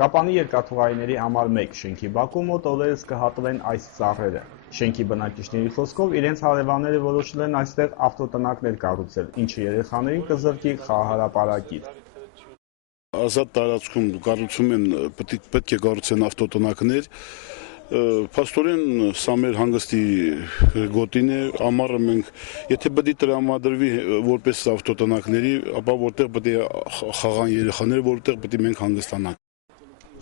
Կապանի երկաթուղայիների համար 1 շենքի բակում մոտ օրերս կհատվեն այս ծառերը։ Շենքի բնակիչների խոսքով իրենց հարևանները որոշել են այստեղ ավտոտնակներ կառուցել, ինչը երեխաներին կզրկի խաղահրապարակից։ Ազատ տարածքում կառուցում են, պետք է կառուցեն ավտոտնակներ, փաստորեն սա մեր հանգստի գոտին է, ամառը մենք, եթե պետք է տրամադրվի որպես ավտոտնակների, ապա որտեղ պետք է խաղան երեխաները, որտեղ պետք է մենք հանգստանանք։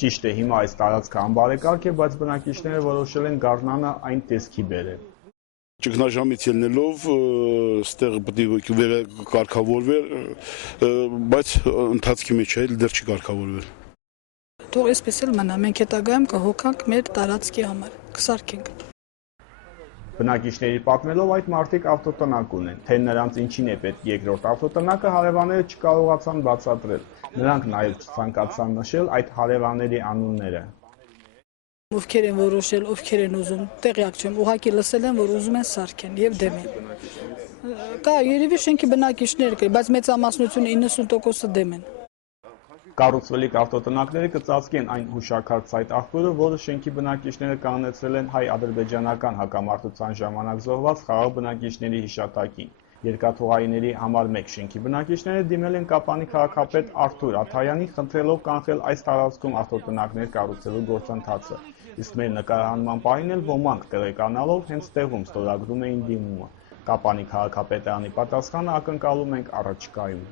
Ճիշտ է, հիմա այս տարածքը անբարեկարգ է, բայց բնակիչները որոշել են գարնանը այն տեսքի բերել։ Ճգնաժամից ելնելով ստեղ պետք է կարգավորվեր, բայց ընթացքի մեջ է, դեռ չի կարգավորվել։ Թող այսպես էլ մնա, մենք հետագայում կհոգանք մեր տարածքի համար, կսարքենք։ Բնակիչների պատմելով այդ մարդիկ ավտոտնակ ունեն, թե նրանց ինչին է պետք երկրորդ ավտոտնակը հարևանները չկարողացան բացատրել, նրանք նաև չցանկացան նշել այդ հարևանների անունները։ Ովքեր են որոշել, ովքեր են ուզում, տեղյակ չեմ, ուղղակի լսել են, որ ուզում են սարքեն եւ դեմ են։ Կա երևի շենքի բնակիչներ կա, բայց մեծամասնությունը 90%-ը դեմ են։ Կառուցվելիք ավտոտնակները կծածկեն այն հուշաքար ցայտաղբյուրը, որը շենքի բնակիչները կանոնացրել են հայ-ադրբեջանական հակամարտության ժամանակ զոհված խաղաղ բնակիչների հիշատակին։ Երկաթուղայիների համար 1 շենքի բնակիչները դիմել են Կապանի քաղաքապետ Արթուր Աթայանին, խնդրելով կանխել այս տարածքում ավտոտնակներ կառուցելու գործընթացը։ Իսկ մեր նկարահանման պահին էլ ոմանք տեղեկանալով հենց տեղում ստորագրում էին դիմումը։ Կապանի քաղաքապետարանի պատասխանը ակնկալում ենք առաջիկայում։